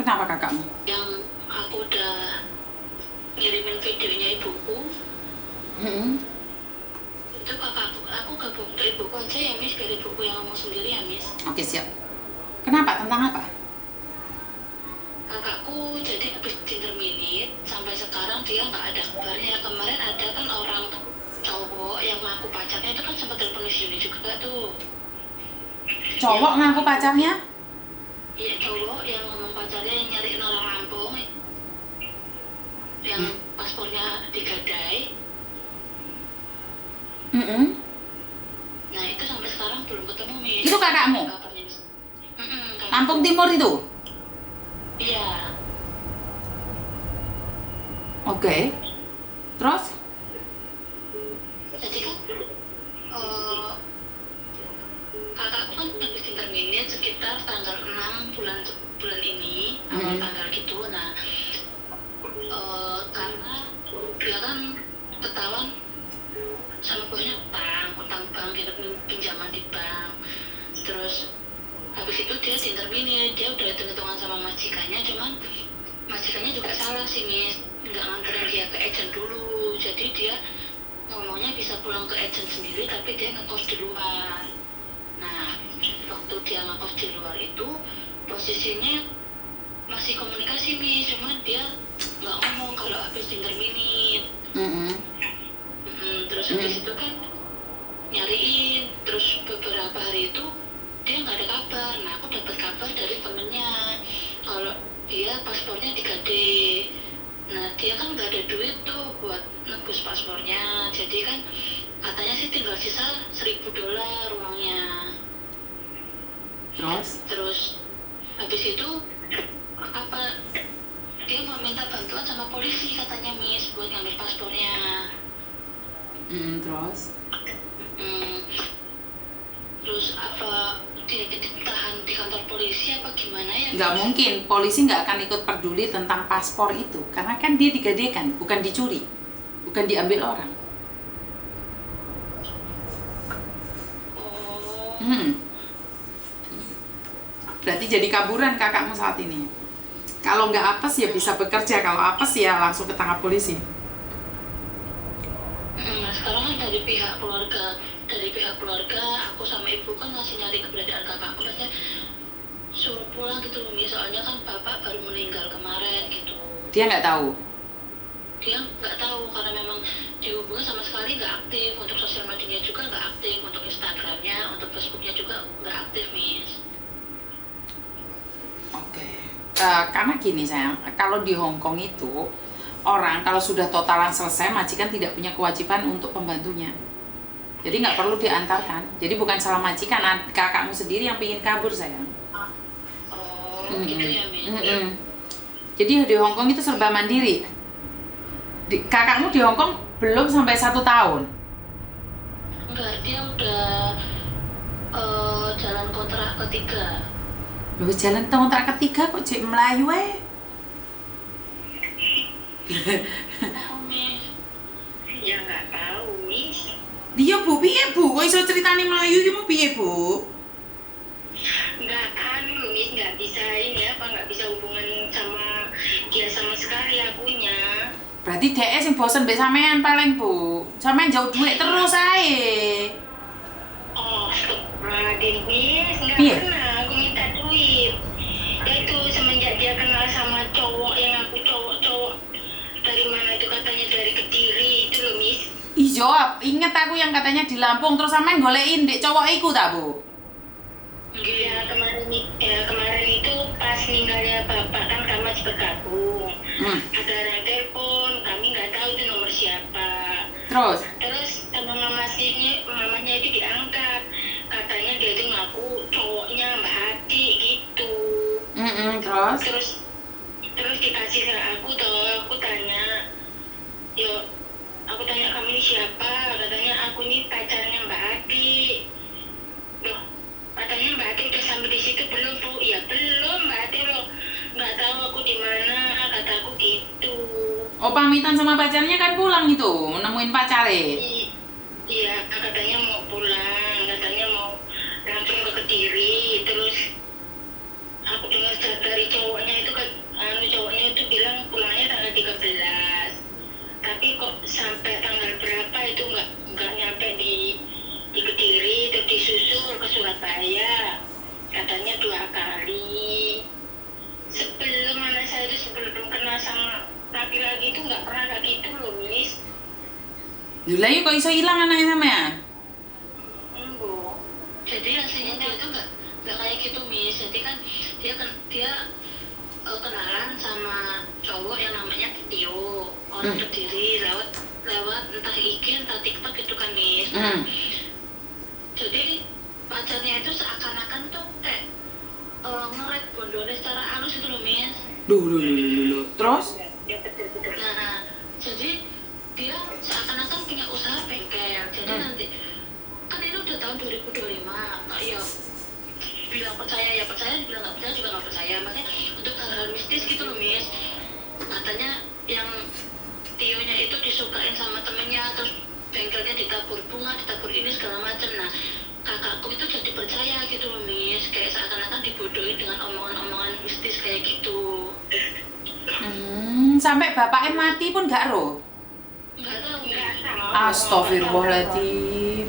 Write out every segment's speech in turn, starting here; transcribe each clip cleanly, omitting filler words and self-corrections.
Kenapa kakakmu? Yang aku udah ngirimin videonya ibuku. Itu aku gabung ke ibuku aja ya Miss, biar ibuku yang ngomong sendiri ya Miss. Oke, siap. Kenapa? Tentang apa? Kakakku jadi habis interminate sampai sekarang dia nggak ada kabarnya. Kemarin ada kan orang cowok yang ngaku pacarnya itu kan sempat telepon di sini juga tuh. Cowok ngaku pacarnya? Iya, cowok yang ngomong pacarnya yang nyariin orang Lampung yang paspornya digadai. Nah itu sampai sekarang belum ketemu Miss. Itu kakakmu? Lampung Timur itu? Iya. Oke. Terus? Jadi kan kakakku kan habis interminate sekitar tanggal 6 bulan ini, awal tanggal gitu. Nah karena dia kan ketahuan sama bosnya utang bank gitu, pinjaman di bank. Terus habis itu dia interminate, dia udah hitung-hitungan sama majikannya, cuman majikannya juga salah sih Miss, nggak nganterin dia ke agent dulu. Jadi dia ngomongnya bisa pulang ke agent sendiri, tapi dia ngekos di luar. Nah waktu dia ngekos di luar itu posisinya masih komunikasi Miss, cuman dia nggak ngomong kalau habis interminate. Terus habis itu kan nyariin, terus beberapa hari itu dia nggak ada kabar. Nah aku dapat kabar dari temennya kalau dia paspornya digade. Nah dia kan nggak ada duit tuh buat nebus paspornya, jadi kan katanya sih tinggal sisa $1.000 uangnya. Terus habis itu apa, dia mau minta bantuan sama polisi katanya Miss buat ngambil paspornya. Terus apa dia ditahan di kantor polisi apa gimana ya? Nggak mungkin, polisi nggak akan ikut peduli tentang paspor itu, karena kan dia digadekan, bukan dicuri, bukan diambil orang. Berarti jadi kaburan kakakmu saat ini. Kalau nggak apes ya bisa bekerja, kalau apes ya langsung ke tangan polisi. Sekarang kan dari pihak keluarga aku sama ibu kan masih nyari keberadaan kakakku, maksudnya suruh pulang gitu loh Miss, soalnya kan bapak baru meninggal kemarin gitu. Dia nggak tahu? Dia nggak tahu karena memang dihubungi sama sekali nggak aktif, untuk sosial medianya juga nggak aktif, untuk Instagramnya, untuk Facebooknya juga nggak aktif Miss. Oke. Karena gini sayang, kalau di Hong Kong itu orang kalau sudah totalan selesai, majikan tidak punya kewajiban untuk pembantunya. Jadi nggak perlu diantarkan. Jadi bukan salah majikan, kakakmu sendiri yang pingin kabur sayang. Gitu ya Miss. Jadi di Hong Kong itu serba mandiri. Kakakmu di Hong Kong belum sampai 1 tahun? Enggak, dia udah jalan kontrak ketiga. Loh, jalan kontrak ketiga kok cek Melayu Miss? Ya nggak tahu Miss. Dia bu, piye bu? Kok iso ceritane Melayu iki mau piye bu? Miss, nggak bisa ini apa, nggak bisa hubungan sama dia sama sekali akunya. Berarti dhek sing bosen mbek sampean paling bu. Sampean jauh duit terus ae. Raden Miss, nggak pernah aku minta duit. Ya itu semenjak dia kenal sama cowok yang aku cowok dari mana itu katanya dari Kediri itu loh Miss. Iya, inget aku yang katanya di Lampung terus sampean golekin dek cowok iku ta bu? Iya, kemarin itu pas meninggalnya bapak kan kami masih bergabung. Ada orang telepon, kami nggak tahu itu nomor siapa. Terus sama mamanya itu diangkat, katanya dia itu ngaku cowoknya Mbak Hati gitu. Terus dikasih ke aku tuh, aku tanya kamu ini siapa? Katanya aku ini pacarnya Mbak Hati. Loh, katanya Mbak Hati udah sampai di situ belum Bu? Ya belum Mbak Hati loh, nggak tahu aku di mana, kata aku gitu. Oh, pamitan sama pacarnya kan pulang itu, nemuin pacare. Iya, katanya mau pulang, katanya mau langsung ke Kediri. Terus aku dengar dari cowoknya itu kan cowoknya itu bilang pulangnya tanggal 13, tapi kok sampai tanggal berapa itu nggak nyampe di Kediri, terus disusul ke Surabaya, katanya 2 kali. Sebelum anak saya itu sebelum kenal sama laki-laki itu nggak pernah kayak gitu loh, Miss. Lah iya kok iso hilang anaknya sampean? Enggak. Jadi aslinya dia itu nggak kayak gitu, Miss. Jadi kan dia kenalan sama cowok yang namanya Tio, orang Kediri, lewat entah IG entah TikTok gitu kan, Miss. Jadi pacarnya itu seakan-akan tuh kayak ngerek bondolnya secara halus itu loh, Miss. Duh. Terus? Nah, jadi dia seakan-akan punya usaha bengkel. Jadi nanti kan ini udah tahun 2025, ya bilang percaya ya percaya, bilang nggak percaya juga nggak percaya. Makanya untuk hal-hal mistis gitu loh, Miss. Katanya yang Tionya itu disukain sama temennya, terus bengkelnya ditabur bunga, ditabur ini segala macam. Nah, kakakku itu jadi percaya gitu loh, Miss. Kayak seakan-akan dibodohin dengan omongan-omongan mistis kayak gitu. Sampai bapaknya mati pun gak roh? Nggak tahu. Astagfirullahaladzim.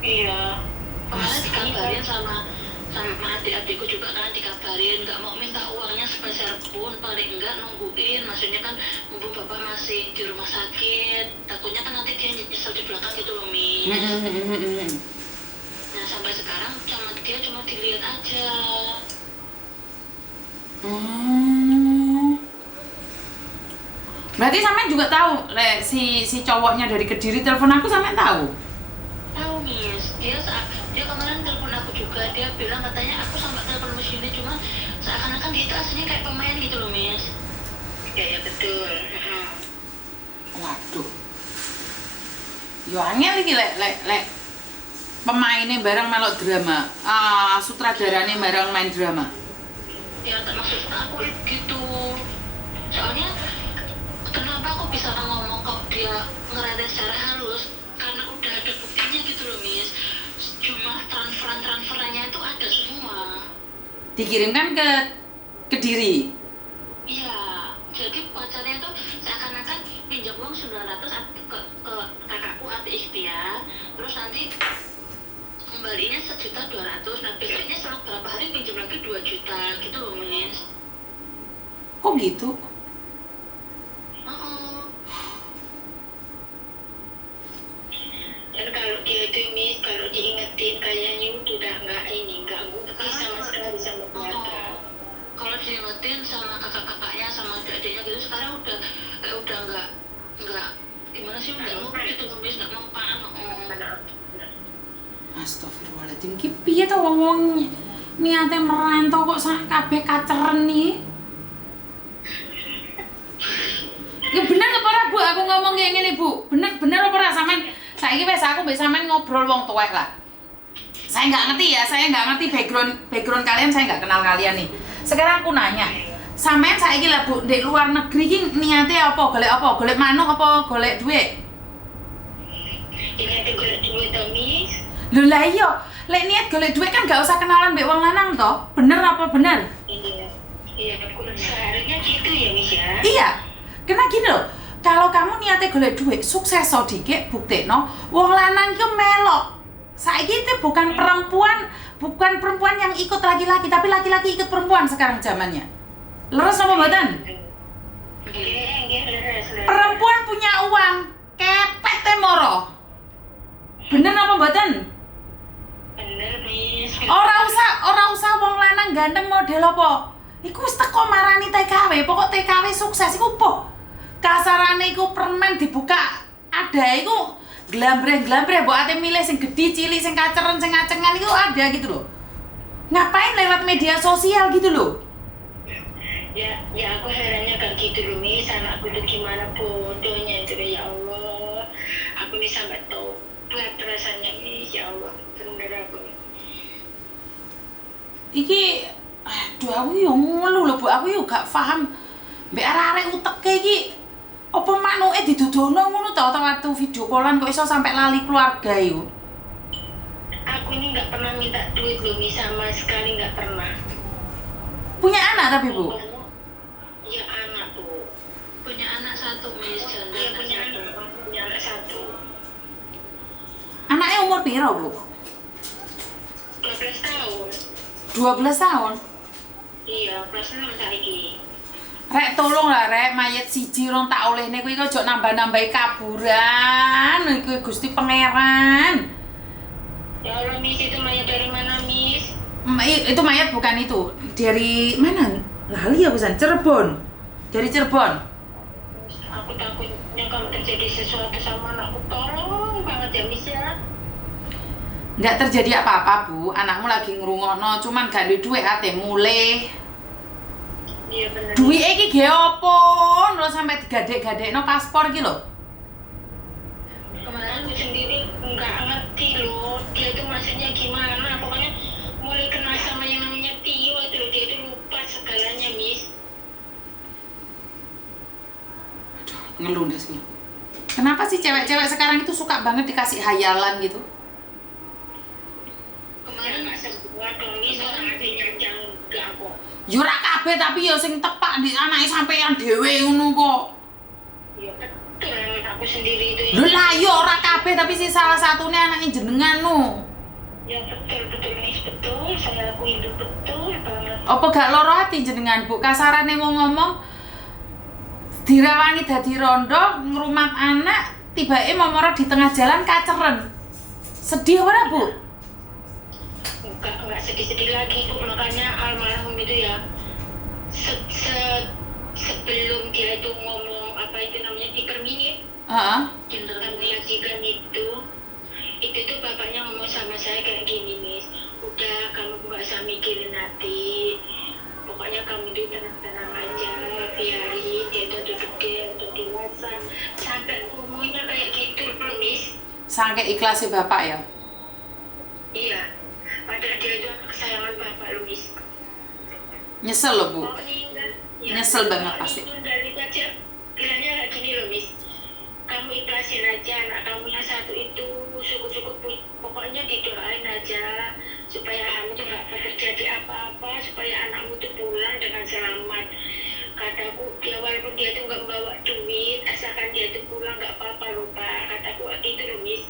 Iya. Kemarin dikabarin sama adik-adikku juga kan, dikabarin nggak mau minta uangnya sepeser pun, paling enggak nungguin. Maksudnya kan mumpung bapak masih di rumah sakit, takutnya kan nanti dia nyesel di belakang gitu loh, Miss. Nah sampai sekarang dia cuma dilihat aja. Berarti sampean juga tahu, si cowoknya dari Kediri telepon aku, sampean tahu? Tahu, Miss. Dia kemarin telepon aku juga, dia bilang katanya aku sampai telepon Miss ini cuma seakan-akan dia itu aslinya kayak pemain gitu loh, Miss. Ya betul. Waduh. Yo angel iki lek pemainnya bareng melok drama, sutradaranya bareng main drama. Ya maksud aku gitu. Soalnya kenapa aku bisa ngomong kok dia ngerada secara halus? Karena udah ada buktinya gitu loh, Miss. Jumlah transferannya itu ada semua. Dikirimkan ke Kediri? Iya, jadi pacarnya tuh seakan-akan pinjam uang 900 ke kakakku Ati Ikhtiar, terus nanti kembalinya 1.200.000. Nah besoknya setelah berapa hari pinjam lagi 2 juta gitu loh, Miss. Kok gitu? Dan kalau dia itu, Miss, kalau diingetin kayaknya udah nggak bukti sama sekali sama keluarga. Kalau diingetin sama kakak-kakaknya sama adik-adiknya gitu sekarang udah nggak gimana sih, nggak mau gitu, Miss, nggak mempan. Astagfirullahaladzim, ki piye to wong niate merantau kok sak kabeh kaceren nih? Ya bener apa ora, Bu? Aku ngomong kayak ngene, Bu. Bener apa ora sampean? Saiki wis aku mbek sampean ngobrol wong tuwek lah. Saya nggak ngerti background kalian, saya nggak kenal kalian nih. Sekarang aku nanya, sampean saiki lah Bu di luar negeri ki niate apa? Golek manuk apa golek duit? Ini golek duit to, Miss. Lho lah iya, lek niat golek duit kan gak usah kenalan mbek wong lanang toh. Bener apa bener? Iya, seharusnya gitu ya, Miss ya. Iya. Kena gini loh, kalau kamu niatnya golek duit, sukses so dikit, buktekno wong lanang ki melok. Saiki itu bukan perempuan yang ikut laki-laki, tapi laki-laki ikut perempuan sekarang zamannya. Leres apa mboten? Leres. Perempuan punya uang, kepet teh moro. Bener apa mboten? Bener, Miss. Ora usah wong lanang ganteng model apa. Iku wis teko marani TKW, pokok TKW sukses iku po. Kasarane iku permen dibuka ada iku glambre-glambre mbok ate milih sing gedhi, cilik, sing kaceren, sing ngacengan iku ada gitu loh. Ngapain lewat media sosial gitu loh? Ya aku herannya kayak gitu loh, Miss. Anakku tuh gimana bodohnya itu, ya Allah. Aku nih sampai tahu buat rasanya, Miss, ya Allah. Bener aku. Iki aduh aku yo ngelu lho Bu, aku yo gak paham mbek arek-arek uteke iki. Apa manuke didudono ngono ta waktu video callan kok iso sampai lali keluarga yo? Aku ini nggak pernah minta duit loh, Miss, sama sekali nggak pernah. Punya anak tapi Bu? Ya anak Bu. Punya anak satu Miss. Iya punya anak satu. Anaknya umur piro Bu? 12 tahun. 12 tahun? Iya, kelas 6 saiki. Rek tolong lah Rek, mayat siji rong tak olehne kuwi aja nambah-nambahi kaburan. Kuwi Gusti Pangeran. Ya Allah Miss, itu mayat dari mana Miss? Itu mayat bukan itu. Dari mana? Lali ya Busan, Cirebon. Dari Cirebon. Aku takutnya kalau terjadi sesuatu sama anakku, tolong banget ya Miss ya. Nggak terjadi apa-apa Bu, anakmu lagi ngrungokno, cuman gak duwe duit ate mulih. Iya bener. Duit iki ge opo? Lho sampai digadek-gadekno paspor iki lho. Kemarin aku sendiri nggak ngerti loh, dia itu maksudnya gimana, pokoknya mulai kenal sama yang namanya Tio itu loh, dia itu lupa segalanya Miss. Ngeluh dah sih. Kenapa sih cewek-cewek sekarang itu suka banget dikasih hayalan gitu? Kemarin nggak sebuah dong Miss, orang ada yang enggak kok. Yo ora kabeh tapi yo sing tepak di anake sampeyan dhewe ngono kok. Ya betul, aku sendiri itu Lho lah yo ora kabeh tapi sih salah satunya anaknya jenengan no. ya betul Miss, betul, saya akui itu betul banget. Apa gak loro ati jenengan Bu? Kasarane wong ngomong dirawangi dadi rondo ngrumat anak tibake momoro di tengah jalan kaceren. Sedih ora Bu? Enggak sedih-sedih lagi Bu, makanya almarhum itu ya sebelum dia itu ngomong apa itu namanya diperminit Heeh. menyajikan itu tuh bapaknya ngomong sama saya kayak gini Miss, udah kamu nggak usah mikirin nanti, pokoknya kamu itu tenang-tenang aja, biarin dia itu udah gede, udah dewasa, sampai ngomongnya kayak gitu loh Miss. Sangke ikhlas Bapak ya. Iya, padahal dia itu anak kesayangan bapak loh Miss. Nyesel loh Bu. Ya, Nyesel banget pasti. Dari aja bilangnya kayak gini loh Miss, kamu ikhlasin aja anak kamu yang satu itu, cukup pokoknya didoain aja supaya kamu tuh nggak terjadi apa-apa, supaya anakmu tuh pulang dengan selamat. Kataku dia walaupun dia tuh nggak bawa duit, asalkan dia tuh pulang nggak apa-apa loh Pak, kataku gitu loh Miss.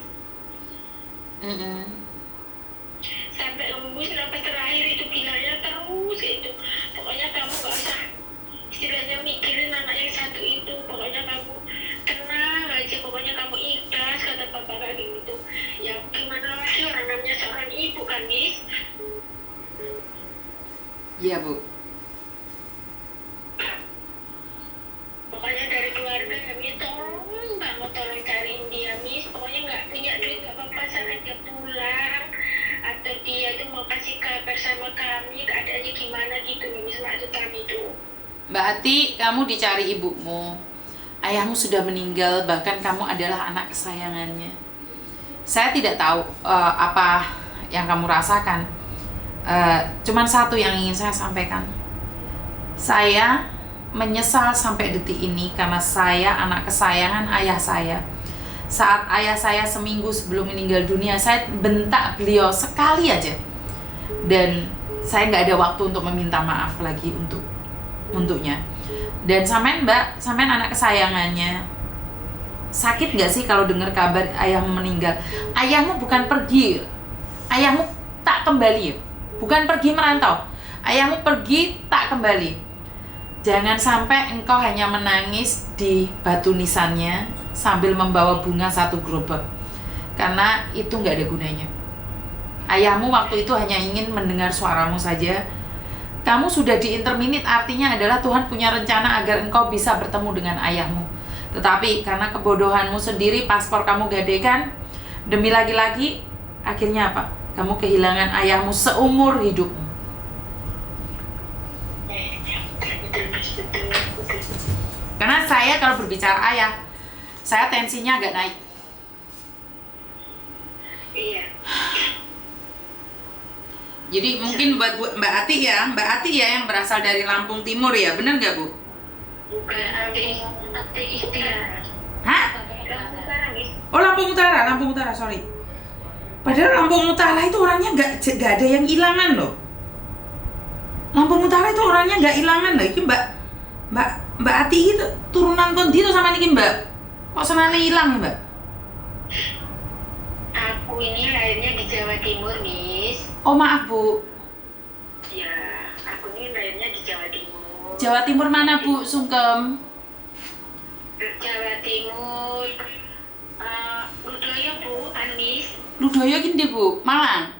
Sampai lembus sampai terakhir itu bilangnya terus itu, pokoknya kamu nggak usah istilahnya mikirin anak yang satu itu, pokoknya kamu tenang aja, pokoknya kamu ikhlas, kata bapak kayak gitu. Ya gimana lagi, orang namanya seorang ibu kan Miss. Iya Bu. Pokoknya dari keluarga kami tolong banget, tolong cariin dia Miss, pokoknya nggak punya duit nggak apa-apa, saat dia pulang atau dia tuh mau kasih kabar sama kami keadaannya gimana gitu Miss, maksud kami tuh. Mbak Ati, kamu dicari ibumu. Ayahmu sudah meninggal, bahkan kamu adalah anak kesayangannya. Saya tidak tahu apa yang kamu rasakan. Cuman satu yang ingin saya sampaikan. Saya menyesal sampai detik ini karena saya anak kesayangan ayah saya. Saat ayah saya seminggu sebelum meninggal dunia, saya bentak beliau sekali aja. Dan saya nggak ada waktu untuk meminta maaf lagi untuknya. Dan sampean Mbak, sampean anak kesayangannya, sakit nggak sih kalau dengar kabar ayahmu meninggal? Ayahmu bukan pergi, ayahmu tak kembali, bukan pergi merantau, ayahmu pergi tak kembali. Jangan sampai engkau hanya menangis di batu nisannya sambil membawa bunga satu gerobak, karena itu nggak ada gunanya. Ayahmu waktu itu hanya ingin mendengar suaramu saja. Kamu sudah diinterminit, artinya adalah Tuhan punya rencana agar engkau bisa bertemu dengan ayahmu. Tetapi karena kebodohanmu sendiri, paspor kamu gadekan demi laki-laki, akhirnya apa? Kamu kehilangan ayahmu seumur hidupmu. Karena saya kalau berbicara ayah, saya tensinya agak naik. Iya. Jadi mungkin buat Mbak Ati ya yang berasal dari Lampung Timur ya, benar nggak Bu? Bukan Ati Istilah. Hah? Oh Lampung Utara, sorry. Padahal Lampung Utara itu orangnya nggak ada yang hilangan loh. Lampung Utara itu orangnya nggak ilangan lagi Mbak Ati itu turunan kondi itu sama niki Mbak. Kok senane hilang Mbak? Aku ini lahirnya di Jawa Timur, Miss. Oh maaf Bu. Ya, aku ini lahirnya di Jawa Timur. Jawa Timur mana Bu? Sungkem. Jawa Timur. Ludoyo Bu, Anis. Ludoyo gini Bu, Malang.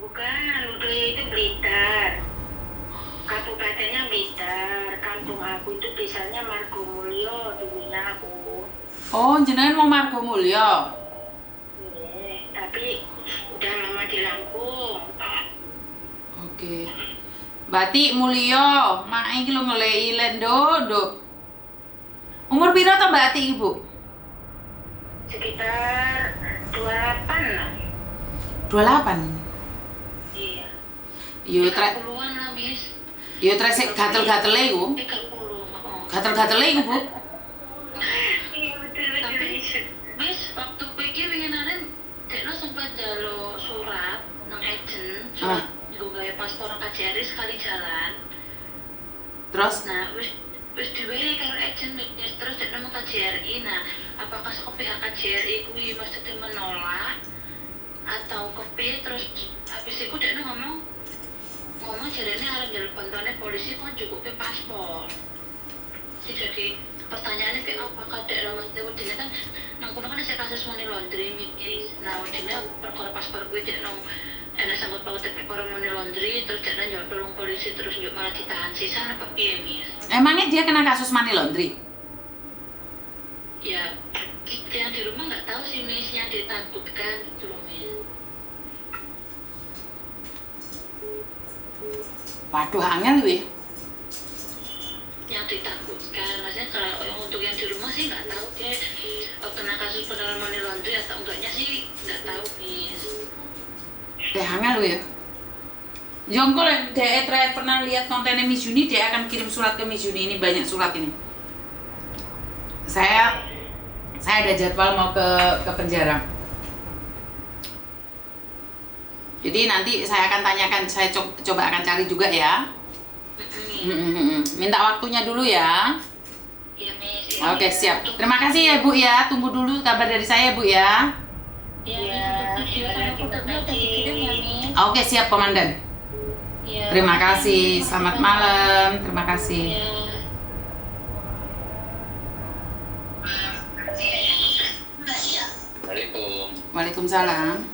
Bukan, Ludoyo itu Blitar. Kabupatennya Blitar. Kampung aku itu desanya Margomulyo dulunya aku. Oh, jenengan mau Margomulyo. Tapi udah lama di Lampung. Oke. Berarti Mulyo, mak iki lho ngeleki Nduk. Umur piro to Mbak Ati Ibu? Sekitar 28 lah. 28. Iya. Yo trek 30-an lah, Miss. yo trek sik gatel-gatele iku. 30. Gatel-gatele iku, Bu. Iya, betul. Miss, waktu PG winginane dekno sempat jalo surat nang agent, surat nggawe paspor KJRI sekali jalan. Terus Nah, wis diwehi karo agent Miss, terus dekno mau KJRI. Nah, apakah saka pihak KJRI kuwi mesti menolak atau kepiye? Terus habis iku dekno ngomong jarene arep njaluk bantuane polisi kok cukupe paspor. Jadi pertanyaannya kayak apakah daerah Mas Dewa dene kan nang kono kan saya kasus money laundry Miss. Nah, dene perkara paspor kuwi dekno ana sanggup paut perkara money laundry terus dekno njaluk tolong polisi terus njuk malah ditahan sisa apa piye Miss? emangnya dia kena kasus money laundry? Ya, kita yang di rumah nggak tahu sih Miss, yang ditakutkan gitu loh Miss. Waduh, angel kuwi. Yang ditakutkan, maksudnya kalau yang untuk yang di rumah sih nggak tahu dia kena kasus penerimaan money laundry atau enggaknya sih nggak tahu Miss. Angel kuwi ya. Jongko dia terakhir pernah lihat kontennya Miss Juni, dia akan kirim surat ke Miss Juni. Ini banyak surat ini. Saya ada jadwal mau ke penjara. Jadi nanti saya akan tanyakan, saya coba akan cari juga ya. Minta waktunya dulu ya. Iya Miss. Oke, siap. Terima kasih ya Bu ya. Tunggu dulu kabar dari saya Bu ya. Iya. Oke, siap Komandan. Iya. Terima kasih. Selamat malam. Terima kasih. Iya. Waalaikumsalam.